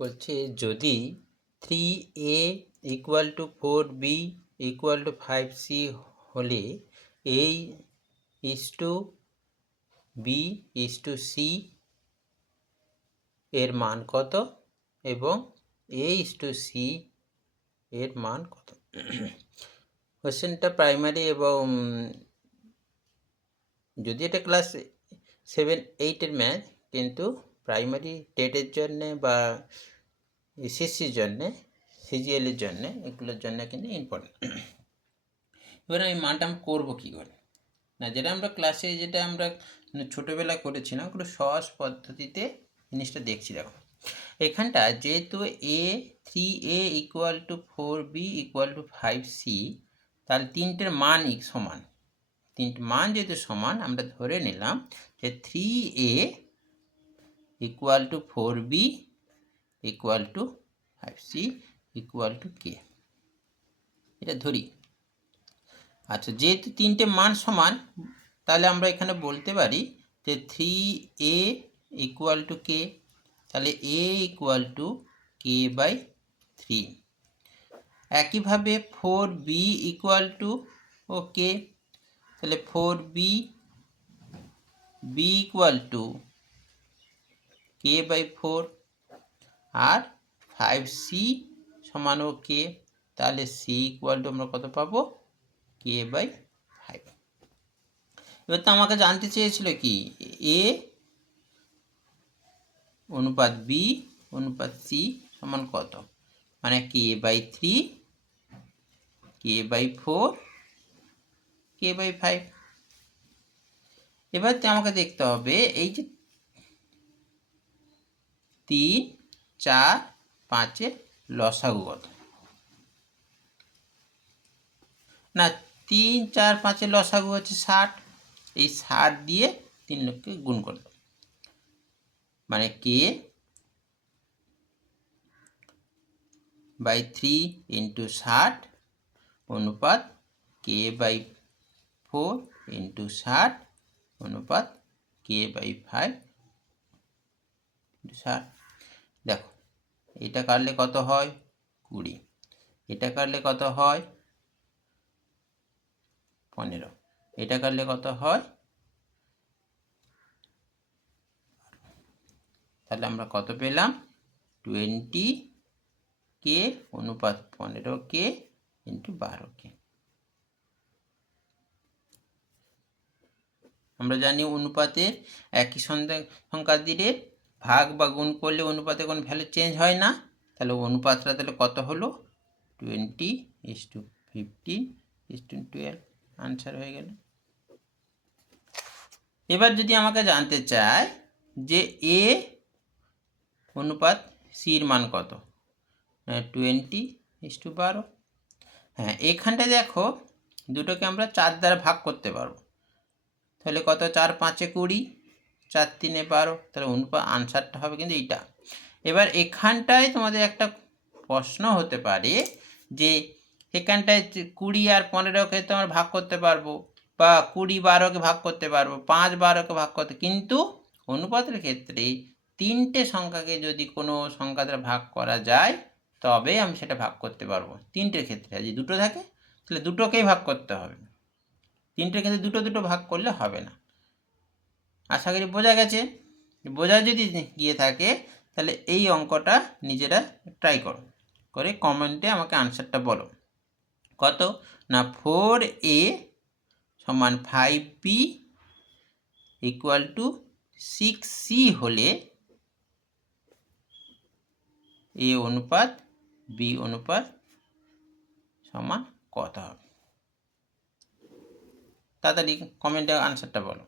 বলছে যদি 3a = 4b = 5c হলে a = b = c এর মান কত এবং a = c এর মান কত। কোশ্চেনটা প্রাইমারি এবং যদি এটা ক্লাস 7-8 ম্যাথ, কিন্তু প্রাইমারি টেটের জন্যে বা এসএসসির জন্যে, সিজিএলের জন্যে, এগুলোর জন্য কিন্তু ইম্পর্টেন্ট। এবার আমি মানটা আমি করবো কী করে না, যেটা আমরা ক্লাসে যেটা আমরা ছোটোবেলায় করেছিলাম, ওগুলো সহজ পদ্ধতিতে জিনিসটা দেখছি। দেখো এখানটা যেহেতু a 3a = 4b = 5c, তাহলে তিনটের মান সমান। তিনটে মান যেহেতু সমান, আমরা ধরে নিলাম যে 3a = 4b = 5c = k, এটা ধরি। আচ্ছা, যেহেতু তিনটে মান সমান, তাহলে আমরা এখানে বলতে পারি যে 3a = k, তাহলে a = k/3। একইভাবে 4b = k, তাহলে 4b = k/4, আর 5c সমানও k, তাহলে c = আমরা কত পাবো, k/5। এবার তো আমাকে জানতে চেয়েছিল কি a অনুপাত b অনুপাত c সমান কত, মানে k/3, k/4, k/5। এবার তো আমাকে দেখতে হবে এই যে 3, 4, 5 লসাগু কত। না, 3, 4, 5 লসাগু হচ্ছে 60। এই 60 দিয়ে 3 লোককে গুণ করলাম, মানে k/3 × 60 অনুপাত k/4 × 60 অনুপাত k/5 × 60। দেখো এটা কাটলে কত হয়, 20। এটা কাটলে কত হয়, 15। এটা কাটলে কত হয়, তাহলে আমরা কত পেলাম, 20k অনুপাত 15k × 12k। আমরা জানি অনুপাতের একই সংখ্যা দিয়ে ভাগ বা গুণ করলে অনুপাতে কোনো ভ্যালু চেঞ্জ হয় না। তাহলে অনুপাতটা তাহলে কত হলো, 20:15:12, আনসার হয়ে গেল। এবার যদি আমাকে জানতে চায় যে a অনুপাত c এর মান কত, 20:12। হ্যাঁ, এখানটা দেখো দুটোকে আমরা 4 দ্বারা ভাগ করতে পারবো, তাহলে কত, 4 5 20, 4 3 12, তাহলে আনসারটা হবে কিন্তু এইটা। এবার এখানটায় তোমাদের একটা প্রশ্ন হতে পারে যে এখানটায় 20 আর 15কে তো আমরা ভাগ করতে পারবো, বা 20 12কে ভাগ করতে পারবো, 5 12কে ভাগ করতে, কিন্তু অনুপাতের ক্ষেত্রে তিনটে সংখ্যাকে যদি কোনো সংখ্যা দ্বারা ভাগ করা যায় তবে আমি সেটা ভাগ করতে পারবো। তিনটের ক্ষেত্রে যদি দুটো থাকে তাহলে দুটোকেই ভাগ করতে হবে, তিনটের ক্ষেত্রে দুটো দুটো ভাগ করলে হবে না। আশা করি বোঝা গেছে। বোঝা যদি গিয়ে থাকে তাহলে এই অঙ্কটা নিজেরা ট্রাই করো, করে কমেন্টে আমাকে আনসারটা বলো। কত না, 4a = 5b = 6c হলে a অনুপাত b অনুপাত সমান কত হবে। তাড়াতাড়ি কমেন্টে আনসারটা বলো।